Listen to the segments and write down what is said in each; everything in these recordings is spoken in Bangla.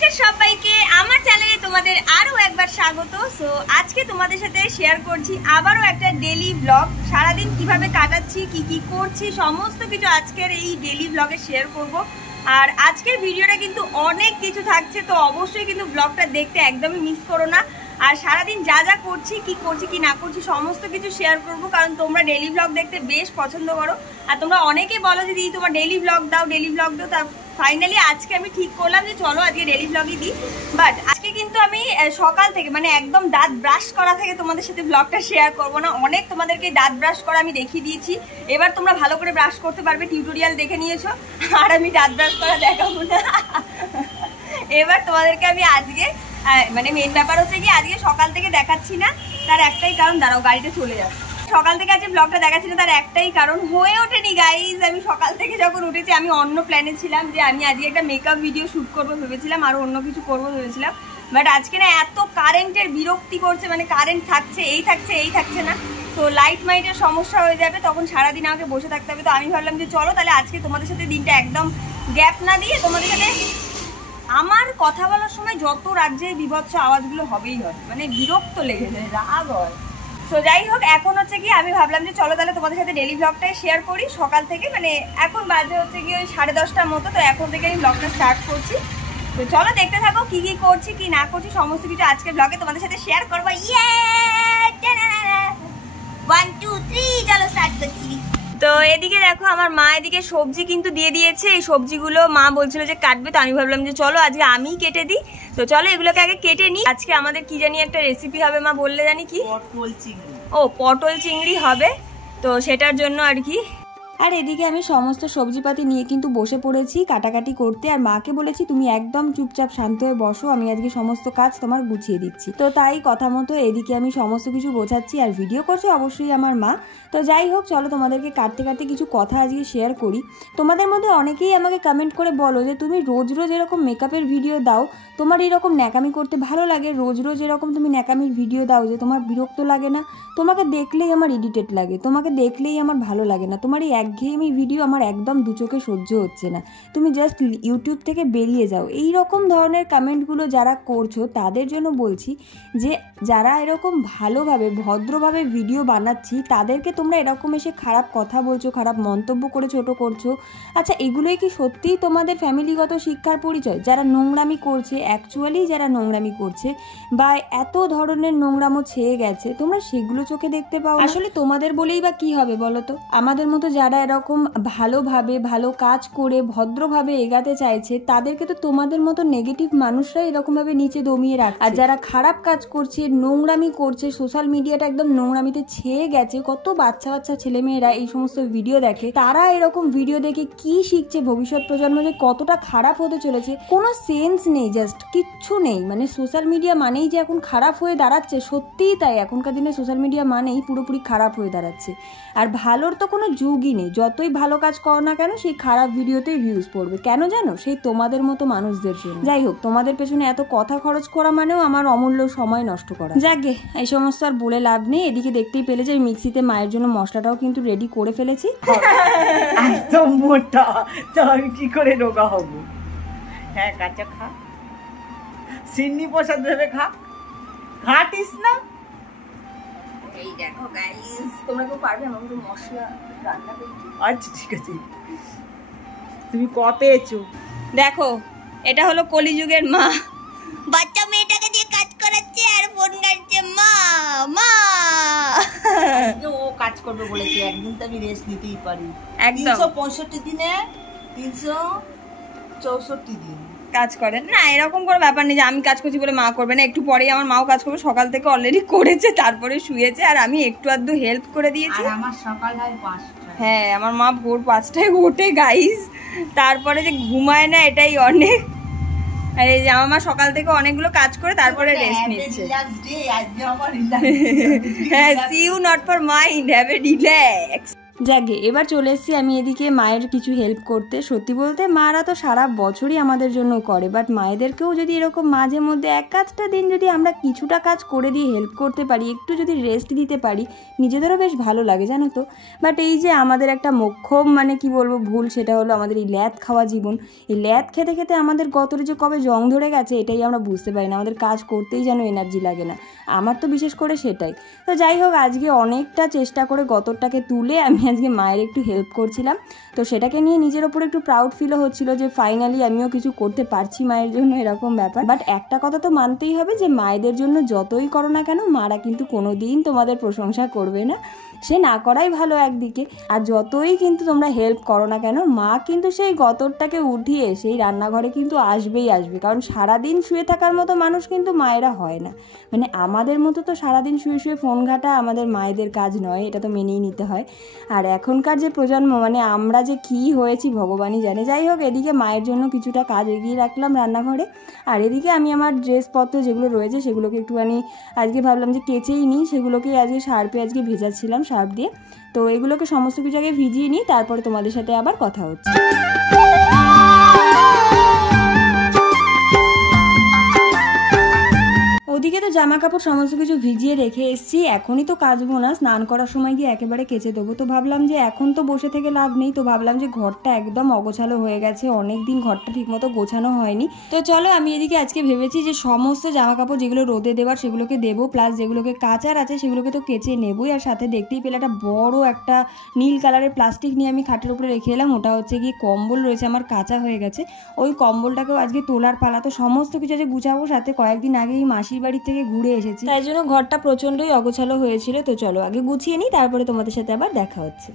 নমস্কার সবাইকে আমার চ্যানেলে তোমাদের আরো একবার স্বাগত। সো আজকে তোমাদের সাথে শেয়ার করছি আবারও একটা ডেইলি ব্লগ। সারাদিন কিভাবে কাটাচ্ছি, কি কি করছি, সমস্ত কিছু আজকের এই ডেইলি ব্লগে শেয়ার করব। আর আজকের ভিডিওটা কিন্তু অনেক কিছু থাকছে, তো অবশ্যই কিন্তু ব্লগটা দেখতে একদমই মিস করো না। আর সারাদিন যা যা করছি কি না করছি সমস্ত কিছু শেয়ার করব, কারণ তোমরা ডেইলি ব্লগ দেখতে বেশ পছন্দ করো। আর তোমরা অনেকেই বলো যে দিদি তোমার ডেইলি ব্লগ দাও, ডেইলি ব্লগ দাও। তা ফাইনালি আজকে আমি ঠিক করলাম যে চলো আজকে ডেইলি ব্লগই দিই। বাট আজকে কিন্তু আমি সকাল থেকে মানে একদম দাঁত ব্রাশ করা থেকে তোমাদের সাথে ব্লগটা শেয়ার করব না। অনেক তোমাদেরকে দাঁত ব্রাশ করা আমি দেখিয়ে দিয়েছি, এবার তোমরা ভালো করে ব্রাশ করতে পারবে, টিউটোরিয়াল দেখে নিয়েছো। আর আমি দাঁত ব্রাশ করা দেখাবো না। এবার তোমাদেরকে আমি আজকে মানে মেন ব্যাপার হচ্ছে কি আজকে সকাল থেকে দেখাচ্ছি না, তার একটাই কারণ, দাঁড়াও গাড়িতে চলে যাচ্ছে। সকাল থেকে আজকে ব্লগটা দেখাচ্ছি না তার একটাই কারণ, হয়ে ওঠেনি গাইজ। আমি সকাল থেকে যখন উঠেছি আমি অন্য প্ল্যানে ছিলাম যে আমি আজকে একটা মেকআপ ভিডিও শ্যুট করবো ভেবেছিলাম, আরও অন্য কিছু করবো ভেবেছিলাম। বাট আজকে না এত কারেন্টের বিরক্তি করছে, মানে কারেন্ট থাকছে এই থাকছে না, তো লাইট মাইটের সমস্যা হয়ে যাবে, তখন সারাদিন আমাকে বসে থাকতে হবে। তো আমি ভাবলাম যে চলো তাহলে আজকে তোমাদের সাথে দিনটা একদম গ্যাপ না দিয়ে তোমাদের সাথে আমার কথা বলার সময় যত রাজ্যের বিভৎস আওয়াজগুলো হবেই হয়, মানে বিরক্ত লেগে যায়, রাগ হয়। তো যাই হোক, এখন হচ্ছে কি আমি ভাবলাম যে চলো তাহলে তোমাদের সাথে ডেইলি ব্লগটাই শেয়ার করি সকাল থেকে। মানে এখন বাজে হচ্ছে কি ওই 10:30টার মতো, তো এখন থেকে আমি ব্লগটা স্টার্ট করছি। তো চলো দেখতে থাকো কি কি করছি কি না করছি সমস্ত কিছু আজকে ব্লগে তোমাদের সাথে শেয়ার করবো। 1 2 3 চলো স্টার্ট করছি। তো এদিকে দেখো আমার মা এদিকে সবজি কিন্তু দিয়ে দিয়েছে। এই সবজিগুলো মা বলছিল যে কাটবে, তো আমি ভাবলাম যে চলো আজকে আমিই কেটে দিই। তো চলো এগুলোকে আগে কেটে নিই। আজকে আমাদের কি জানি একটা রেসিপি হবে, মা বললে জানি কি, পটল চিংড়ি। ও পটল চিংড়ি হবে, তো সেটার জন্য আর কি। আর এদিকে আমি সমস্ত সবজিপাতি নিয়ে কিন্তু বসে পড়েছি কাটাকাটি করতে। আর মাকে বলেছি তুমি একদম চুপচাপ শান্ত হয়ে বসো, আমি আজকে সমস্ত কাজ তোমার গুছিয়ে দিচ্ছি। তো তাই কথা মতো এদিকে আমি সমস্ত কিছু গোছাচ্ছি, আর ভিডিও করছে অবশ্যই আমার মা। তো যাই হোক চলো তোমাদেরকে কাটতে কাটতে কিছু কথা আজকে শেয়ার করি। তোমাদের মধ্যে অনেকেই আমাকে কমেন্ট করে বলো যে তুমি রোজ রোজ এরকম মেকআপের ভিডিও দাও, তোমার এরকম ন্যাকামি করতে ভালো লাগে, রোজ রোজ এরকম তুমি ন্যাকামির ভিডিও দাও যে তোমার বিরক্ত লাগে না? তোমাকে দেখলেই আমার ইরিটেট লাগে, তোমাকে দেখলেই আমার ভালো লাগে না, তোমার এই একঘেয়েমি ভিডিও আমার একদম দু চোখে সহ্য হচ্ছে না, তুমি জাস্ট ইউটিউব থেকে বেরিয়ে যাও। এই রকম ধরনের কমেন্টগুলো যারা করছো তাদের জন্য বলছি যে যারা এরকম ভালোভাবে ভদ্রভাবে ভিডিও বানাচ্ছি তাদেরকে তোমরা এরকম এসে খারাপ কথা বলছো, খারাপ মন্তব্য করে ছোট করছো। আচ্ছা এগুলোই কি সত্যিই তোমাদের ফ্যামিলিগত শিক্ষার পরিচয়? যারা নোংরামি করছে, অ্যাকচুয়ালি যারা নোংরামি করছে বা এত ধরনের নোংরামো ছেয়ে গেছে, তোমরা সেগুলো চোখে দেখতে পাও? আসলে তোমাদের বলেই বা কি হবে বলো তো? আমাদের মতো যারা এরকম ভালোভাবে ভালো কাজ করে ভদ্রভাবে এগাতে চাইছে তাদেরকে তো তোমাদের মতো নেগেটিভ মানুষরাই এরকমভাবে নিচে দমিয়ে রাখছে। আর যারা খারাপ কাজ করছে, নোংরামি করছে, সোশ্যাল মিডিয়াটা একদম নোংরামিতে ছেয়ে গেছে, কত বাচ্চা বাচ্চা ছেলেমেয়েরা এই সমস্ত ভিডিও দেখে, তারা এরকম ভিডিও দেখে কি শিখছে, ভবিষ্যৎ প্রজন্ম যে কতটা খারাপ হতে চলেছে কোনো সেন্স নেই, জাস্ট কিচ্ছু নেই। মানে সোশ্যাল মিডিয়া মানেই যে এখন খারাপ হয়ে দাঁড়াচ্ছে, সত্যিই তাই। এখনকার দিনে সোশ্যাল মিডিয়া মানেই পুরোপুরি খারাপ হয়ে দাঁড়াচ্ছে। আর ভালোর তো কোনো যুগই নেই, যতই ভালো কাজ করো না কেন সেই খারাপ ভিডিওতেই ভিউজ পড়বে। কেন জানো? সেই তোমাদের মতো মানুষদের জন্য। যাই হোক, তোমাদের পেছনে এত কথা খরচ করা মানেও আমার অমূল্য সময় নষ্ট করা। যাকে এই সমস্ত আর বলে লাভ নেই। এদিকে দেখতেই পেলে যে মিক্সিতে মায়ের জন্য মশলাটাও কিন্তু রেডি করে ফেলেছি। একদম মোটা, তো আমি কি করে রোগা হব? হ্যাঁ কাঁচা খা, সিন্নি প্রসাদ ভেবে খা, ঘাটিস না। এই দেখো গাইস, তোমরা কেউ পারবে আমার মতো মশলা রান্না করতে? আচ্ছা ঠিক আছে, তুমি ক পেয়েছো? দেখো এটা হলো কলিযুগের মা, বাচ্চা মেয়েটাকে দিয়ে কাজ করাচ্ছে আর ফোন কাটছে মা মা। ও কাজ করবে বলেছে, একদিন তো আমি রেস্ট নিতেই পারি। একদম 365 দিনে 364 দিন কাজ করেন না, এরকম কোনো ব্যাপার নেই যে আমি কাজ করছি বলে মা করবে না। একটু পরেই আমার মাও কাজ করবে, সকাল থেকে অলরেডি করেছে, তারপরে শুয়েছে, আর আমি একটু আধটু হেল্প করে দিয়েছি। আর আমার সকাল হয় 5টা। হ্যাঁ আমার মা ভোর 5টায় ওঠে গাইস, তারপরে যে ঘুমায় না এটাই অনেক। আর এই যে আমার মা সকাল থেকে অনেকগুলো কাজ করে তারপরে রেস্ট নিচ্ছে। হ্যাঁ, see you not for mind, have a relax. যাকে এবার চলে এসেছি আমি এদিকে মায়ের কিছু হেল্প করতে। সত্যি বলতে মারা তো সারা বছরই আমাদের জন্য করে, বাট মায়েদেরকেও যদি এরকম মাঝে মধ্যে এক কাজটা দিন যদি আমরা কিছুটা কাজ করে দিয়ে হেল্প করতে পারি, একটু যদি রেস্ট দিতে পারি, নিজেদেরও বেশ ভালো লাগে জানো তো। বাট এই যে আমাদের একটা মোক্ষম মানে কি বলবো ভুল, সেটা হলো আমাদের এই ল্যাদ খাওয়া জীবন। এই ল্যাদ খেতে খেতে আমাদের গতরে যে কবে জং ধরে গেছে এটাই আমরা বুঝতে পারি না, আমাদের কাজ করতেই যেন এনার্জি লাগে না, আমার তো বিশেষ করে সেটাই। তো যাই হোক, আজকে অনেকটা চেষ্টা করে গতরটাকে তুলে আমি আজকে মায়ের একটু হেল্প করছিলাম। তো সেটাকে নিয়ে নিজের ওপর একটু প্রাউড ফিলও হচ্ছিল যে ফাইনালি আমিও কিছু করতে পারছি মায়ের জন্য, এরকম ব্যাপার। বাট একটা কথা তো মানতেই হবে যে মায়েদের জন্য যতই করো না কেন মারা কিন্তু কোনো দিন তোমাদের প্রশংসা করবে না, সে না করাই ভালো একদিকে। আর যতই কিন্তু তোমরা হেল্প করো না কেন মা কিন্তু সেই গতরটাকে উঠিয়ে সেই রান্নাঘরে কিন্তু আসবেই আসবে, কারণ সারাদিন শুয়ে থাকার মতো মানুষ কিন্তু মায়েরা হয় না। মানে আমাদের মতো তো সারাদিন শুয়ে শুয়ে ফোন ঘাটা আমাদের মায়েদের কাজ নয়, এটা তো মেনেই নিতে হয়। আর এখনকার যে প্রজন্ম মানে আমরা যে কী হয়েছি ভগবানই জানে। যাই হোক, এদিকে মায়ের জন্য কিছুটা কাজ এগিয়ে রাখলাম রান্নাঘরে, আর এদিকে আমি আমার ড্রেসপত্র যেগুলো রয়েছে সেগুলোকে একটুখানি আজকে ভাবলাম যে কেচেই নিই, সেগুলোকে আজকে সার্ফে আজকে ভেজাচ্ছিলাম সার্ফ দিয়ে। তো এগুলোকে সমস্ত কিছু আগে ভিজিয়ে নিই, তারপরে তোমাদের সাথে আবার কথা হচ্ছে। ওদিকে তো জামা কাপড় সমস্ত কিছু ভিজিয়ে রেখে এসেছি, এখনই তো কাচবো না, স্নান করার সময় গিয়ে একেবারে কেচে দেবো। তো ভাবলাম যে এখন তো বসে থেকে লাভ নেই, তো ভাবলাম যে ঘরটা একদম অগোছালো হয়ে গেছে, অনেক দিন ঘরটা ঠিকমতো গোছানো হয়নি। তো চলো আমি এদিকে আজকে ভেবেছি যে সমস্ত জামা কাপড় যেগুলো রোদে দেওয়ার সেগুলোকে দেবো, প্লাস যেগুলোকে কাচার আছে সেগুলোকে তো কেচে নেবই। আর সাথে দেখতেই পেলে একটা বড় একটা নীল কালারের প্লাস্টিক নিয়ে আমি খাটের উপরে রেখে এলাম, ওটা হচ্ছে গিয়ে কম্বল রয়েছে আমার কাঁচা হয়ে গেছে, ওই কম্বলটাকেও আজকে তোলার পালা। তো সমস্ত কিছু আজকে গুছাবো, সাথে কয়েকদিন আগেই মাসির বাড়ি থেকে ঘুরে এসেছি, তাই জন্য ঘরটা প্রচন্ডই অগোছালো হয়েছিল। তো চলো আগে গুছিয়ে নিই, তারপরে তোমাদের সাথে আবার দেখা হচ্ছে।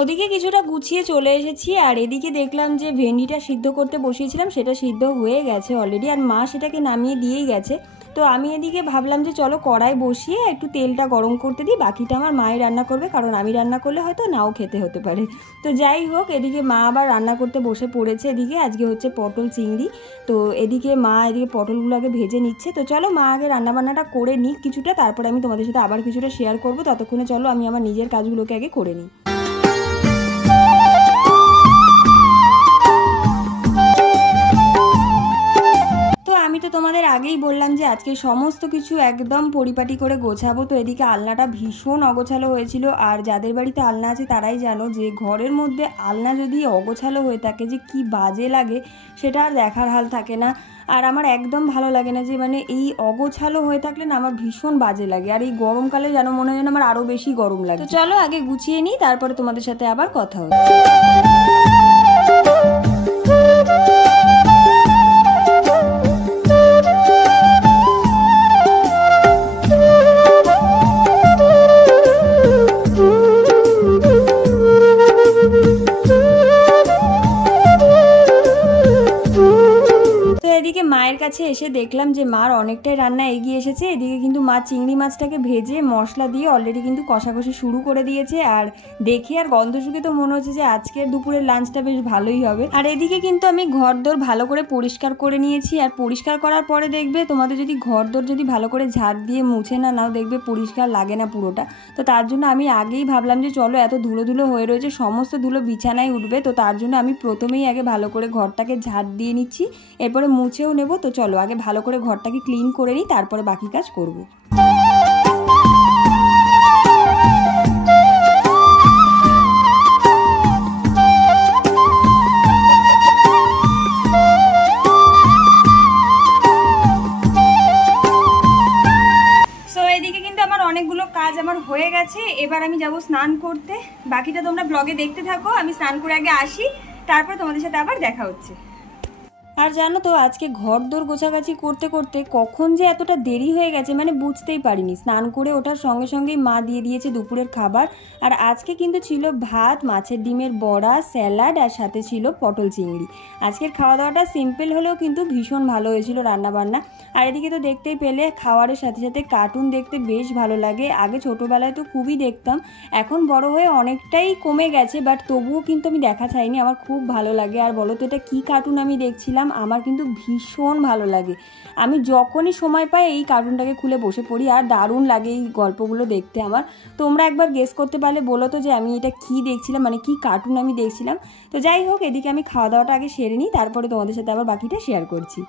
ওদিকে কিছুটা গুছিয়ে চলে এসেছি, আর এদিকে দেখলাম যে ভেন্ডিটা সিদ্ধ করতে বসিয়েছিলাম সেটা সিদ্ধ হয়ে গেছে অলরেডি, আর মা সেটাকে নামিয়ে দিয়েই গেছে। তো আমি এদিকে ভাবলাম যে চলো কড়াই বসিয়ে একটু তেলটা গরম করতে দিই, বাকিটা আমার মাই রান্না করবে, কারণ আমি রান্না করলে হয়তো নাও খেতে হতে পারে। তো যাই হোক, এদিকে মা আবার রান্না করতে বসে পড়েছে। এদিকে আজকে হচ্ছে পটল চিংড়ি, তো এদিকে মা এদিকে পটলগুলো আগে ভেজে নিচ্ছে। তো চলো মা আগে রান্নাবান্নাটা করে নিই কিছুটা, তারপরে আমি তোমাদের সাথে আবার কিছুটা শেয়ার করবো। ততক্ষণে চলো আমি আমার নিজের কাজগুলোকে আগে করে নিই। আমি তো তোমাদের আগেই বললাম যে আজকে সমস্ত কিছু একদম পরিপাটি করে গোছাবো। তো এদিকে আলনাটা ভীষণ অগোছালো হয়েছিল, আর যাদের বাড়িতে আলনা আছে তারাই জানো যে ঘরের মধ্যে আলনা যদি অগোছালো হয়ে থাকে যে কি বাজে লাগে সেটা আর দেখার হাল থাকে না। আর আমার একদম ভালো লাগে না যে মানে এই অগোছালো হয়ে থাকলে না আমার ভীষণ বাজে লাগে, আর এই গরমকালে যেন মনে হয় আমার আরও বেশি গরম লাগে। তো চলো আগে গুছিয়ে নিই, তারপরে তোমাদের সাথে আবার কথা হচ্ছে। মায়ের কাছে এসে দেখলাম যে মার অনেকটাই রান্না এগিয়ে এসেছে। এদিকে কিন্তু মা চিংড়ি মাছটাকে ভেজে মশলা দিয়ে অলরেডি কিন্তু কষাকষি শুরু করে দিয়েছে, আর দেখে আর গন্ধ শুকে তো মনে হচ্ছে যে আজকের দুপুরের লাঞ্চটা বেশ ভালোই হবে। আর এদিকে কিন্তু আমি ঘরদোর ভালো করে পরিষ্কার করে নিয়েছি, আর পরিষ্কার করার পরে দেখবে তোমাদের যদি ঘরদোর যদি ভালো করে ঝাড় দিয়ে মুছে না নাও দেখবে পরিষ্কার লাগে না পুরোটা। তো তার জন্য আমি আগেই ভাবলাম যে চলো এত ধুলো ধুলো হয়ে রয়েছে, সমস্ত ধুলো বিছানায় উঠবে, তো তার জন্য আমি প্রথমেই আগে ভালো করে ঘরটাকে ঝাড় দিয়ে নিচ্ছি, এরপরে মুছেও নেব। তো চলো আগে ভালো করে ঘরটাকে ক্লিন করে নিই, তারপরে বাকি কাজ করব। অনেকগুলো কাজ আমার হয়ে গেছে, এবার আমি যাব স্নান করতে। বাকিটা তোমরা ব্লগে দেখতে থাকো, আমি স্নান করে আগে আসি, তারপর তোমাদের সাথে আবার দেখা হচ্ছে। আর জানো তো আজকে ঘরদোর গোছাগাছি করতে করতে কখন যে এতটা দেরি হয়ে গেছে মানে বুঝতেই পারিনি। স্নান করে ওঠার সঙ্গে সঙ্গেই মা দিয়ে দিয়েছে দুপুরের খাবার, আর আজকে কিন্তু ছিল ভাত, মাছের ডিমের বড়া, স্যালাড, আর সাথে ছিল পটল চিংড়ি। আজকের খাওয়া দাওয়াটা সিম্পল হলেও কিন্তু ভীষণ ভালো হয়েছিল রান্নাবান্না। আর এদিকে তো দেখতেই পেলে খাওয়ারের সাথে সাথে কার্টুন দেখতে বেশ ভালো লাগে। আগে ছোটোবেলায় তো খুবই দেখতাম, এখন বড় হয়ে অনেকটাই কমে গেছে, বাট তবুও কিন্তু আমি দেখা চাইনি, আমার খুব ভালো লাগে। আর বলো তো এটা কী কার্টুন আমি দেখছিলাম? দেখলাম আমার কিন্তু ভীষণ ভালো লাগে। আমি যখনই সময় পাই এই কার্টুনটাকে খুলে বসে পড়ি, আর দারুণ লাগে এই গল্পগুলো দেখতে আমার। তোমরা একবার গেস করতে পারলে বলো তো যে আমি এটা কি দেখছিলাম, মানে কি কার্টুন আমি দেখছিলাম। তো যাই হোক, এদিকে আমি খাওয়া দাওয়াটা আগে সেরে নিই, তারপরে তোমাদের সাথে আবার বাকিটা শেয়ার করছি।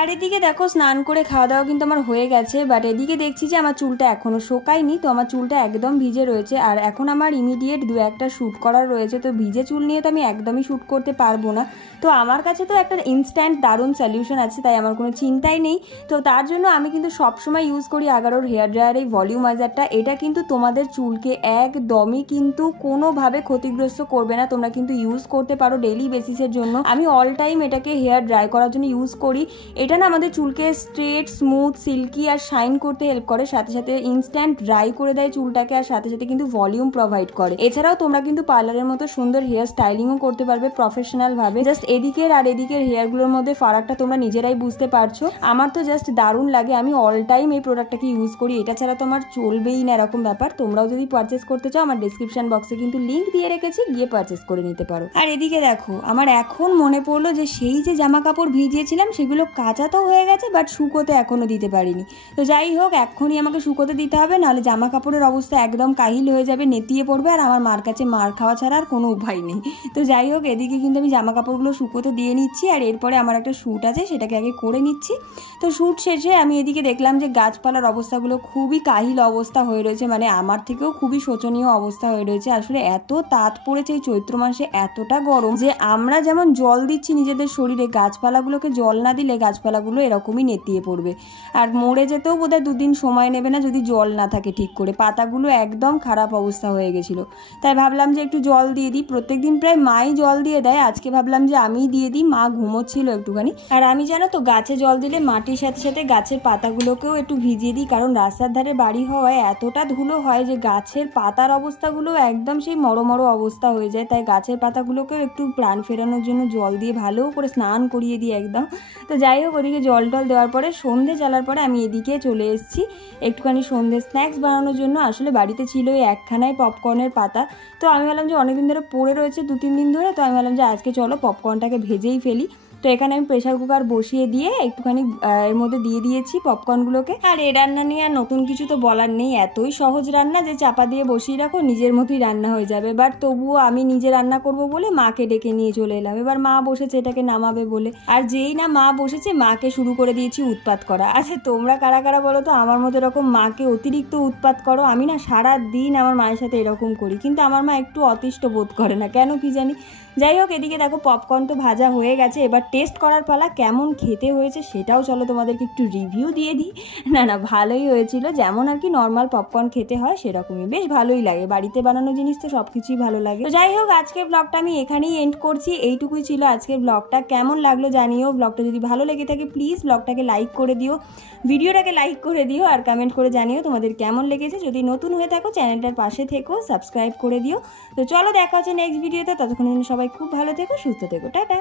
আর এদিকে দেখো স্নান করে খাওয়া দাওয়া কিন্তু আমার হয়ে গেছে, বাট এদিকে দেখছি যে আমার চুলটা এখনো শোকায়নি, তো আমার চুলটা একদম ভিজে রয়েছে। আর এখন আমার ইমিডিয়েট 2-1টা শ্যুট করার রয়েছে, তো ভিজে চুল নিয়ে তো আমি একদমই শ্যুট করতে পারবো না। তো আমার কাছে তো একটা ইনস্ট্যান্ট দারুণ সলিউশন আছে, তাই আমার কোনো চিন্তাই নেই। তো তার জন্য আমি কিন্তু সবসময় ইউজ করি আগারোর হেয়ার ড্রায়ার এই ভলিউমাইজারটা। এটা কিন্তু তোমাদের চুলকে একদমই কিন্তু কোনোভাবে ক্ষতিগ্রস্ত করবে না, তোমরা কিন্তু ইউজ করতে পারো ডেইলি বেসিসের জন্য। আমি অল টাইম এটাকে হেয়ার ড্রাই করার জন্য ইউজ করি। এটা না আমাদের চুলকে স্ট্রেট, স্মুথ, সিল্কি আর শাইন করতে হেল্প করে, সাথে সাথে ইনস্ট্যান্ট ড্রাই করে দেয় চুলটাকে, আর সাথে সাথে কিন্তু ভলিউম প্রোভাইড করে। এছাড়াও তোমরা কিন্তু পার্লারের মতো সুন্দর হেয়ার স্টাইলিংও করতে পারবে প্রফেশনাল ভাবে। জাস্ট এদিকের আর এদিকের হেয়ারগুলোর মধ্যে ফারাকটা তোমরা নিজেরাই বুঝতে পারছো। আমার তো জাস্ট দারুণ লাগে, আমি অল টাইম এই প্রোডাক্টটাকে ইউজ করি। এটা ছাড়া তো আমার চলবেই না এরকম ব্যাপার। তোমরাও যদি পারচেস করতে চাও আমার ডেসক্রিপশন বক্সে কিন্তু লিঙ্ক দিয়ে রেখেছি, গিয়ে পারচেস করে নিতে পারো। আর এদিকে দেখো আমার এখন মনে পড়লো যে সেই যে জামা কাপড় ভিজিয়েছিলাম সেগুলো কাঁচা তো হয়ে গেছে, বাট শুকোতে এখনো দিতে পারিনি। তো যাই হোক, এখনই আমাকে শুকোতে দিতে হবে, নাহলে জামা কাপড়ের অবস্থা একদম কাহিল হয়ে যাবে, নেতিয়ে পড়বে, আর আমার মার কাছে মার খাওয়া ছাড়া আর কোনো উপায় নেই। তো যাই হোক, এদিকে কিন্তু আমি জামা কাপড়গুলো শুকোতে দিয়ে নিচ্ছি, আর এরপরে আমার একটা শ্যুট আছে সেটাকে আগে করে নিচ্ছি। তো শ্যুট শেষে আমি এদিকে দেখলাম যে গাছপালার অবস্থাগুলো খুবই কাহিল অবস্থা হয়ে রয়েছে, মানে আমার থেকেও খুবই শোচনীয় অবস্থা হয়ে রয়েছে। আসলে এত তাত পড়েছে এই চৈত্র মাসে, এতটা গরম যে আমরা যেমন জল দিচ্ছি নিজেদের শরীরে, গাছপালাগুলোকে জল না দিলে গাছপালাগুলো এরকমই নেতিয়ে পড়বে, আর মরে যেতেও বোধহয় 2 দিন সময় নেবে না যদি জল না থাকে ঠিক করে। পাতাগুলো একদম খারাপ অবস্থা হয়ে গেছিলো, তাই ভাবলাম যে একটু জল দিয়ে দিই। প্রত্যেকদিন প্রায় মাই জল দিয়ে দেয়, আজকে ভাবলাম যে আমিই দিয়ে দিই, মা ঘুমোচ্ছিল একটুখানি। আর আমি জানো তো গাছে জল দিলে মাটির সাথে সাথে গাছের পাতাগুলোকেও একটু ভিজিয়ে দিই, কারণ রাস্তার ধারে বাড়ি হওয়ায় এতটা ধুলো হয় যে গাছের পাতার অবস্থাগুলো একদম সেই মরো অবস্থা হয়ে যায়। তাই গাছের পাতাগুলোকেও একটু প্রাণ ফেরানোর জন্য জল দিয়ে ভালো করে স্নান করিয়ে দিই একদম। তো যাই হোক, ওদিকে জল টল দেওয়ার পরে সন্ধে জ্বালার পরে আমি এদিকে চলে এসেছি একটুখানি সন্ধে স্ন্যাক্স বানানোর জন্য। আসলে বাড়িতে ছিল ওই একখানায় পপকর্নের পাতা, তো আমি ভাবলাম যে অনেকদিন ধরে পড়ে রয়েছে 2-3 দিন ধরে, তো আমি ভাবলাম যে আজকে চলো পপকর্নটাকে ভেজেই ফেলি। তো এখানে আমি প্রেশার কুকার বসিয়ে দিয়ে একটুখানি এর মধ্যে দিয়ে দিয়েছি পপকর্নগুলোকে। আর এই রান্না নিয়ে আর নতুন কিছু তো বলার নেই, এতই সহজ রান্না যে চাপা দিয়ে বসিয়ে রাখো নিজের মতোই রান্না হয়ে যাবে। বাট তবুও আমি নিজে রান্না করব বলে মাকে ডেকে নিয়ে চলে এলাম। এবার মা বসেছে এটাকে নামাবে বলে, আর যেই না মা বসেছে মাকে শুরু করে দিয়েছি উৎপাত করা। আচ্ছা তোমরা কারা কারা বলো তো আমার মতো এরকম মাকে অতিরিক্ত উৎপাত করো? আমি না সারা দিন আমার মায়ের সাথে এরকম করি, কিন্তু আমার মা একটু অতিষ্ঠ বোধ করে না, কেন কি জানি। যাই হোক, এদিকে দেখো পপকর্ন তো ভাজা হয়ে গেছে, এবার টেস্ট করার পালা। কেমন খেতে হয়েছে সেটাও চলো তোমাদেরকে একটু রিভিউ দিয়ে দিই। না ভালোই হয়েছিল, যেমন আর কি নর্মাল পপকর্ন খেতে হয় সেরকমই, বেশ ভালোই লাগে। বাড়িতে বানানো জিনিস তো সব কিছুই ভালো লাগে। তো যাই হোক, আজকের ব্লগটা আমি এখানেই এন্ড করছি। এইটুকুই ছিল আজকের ব্লগটা। কেমন লাগলো জানিও। ব্লগটা যদি ভালো লেগে থাকে প্লিজ ব্লগটাকে লাইক করে দিও, ভিডিওটাকে লাইক করে দিও, আর কমেন্ট করে জানিও তোমাদের কেমন লেগেছে। যদি নতুন হয়ে থাকো চ্যানেলটার পাশে থেকো, সাবস্ক্রাইব করে দিও। তো চলো দেখা হচ্ছে নেক্সট ভিডিওতে, ততক্ষণ সবাই খুব ভালো থেকো, সুস্থ থেকো, টাটা।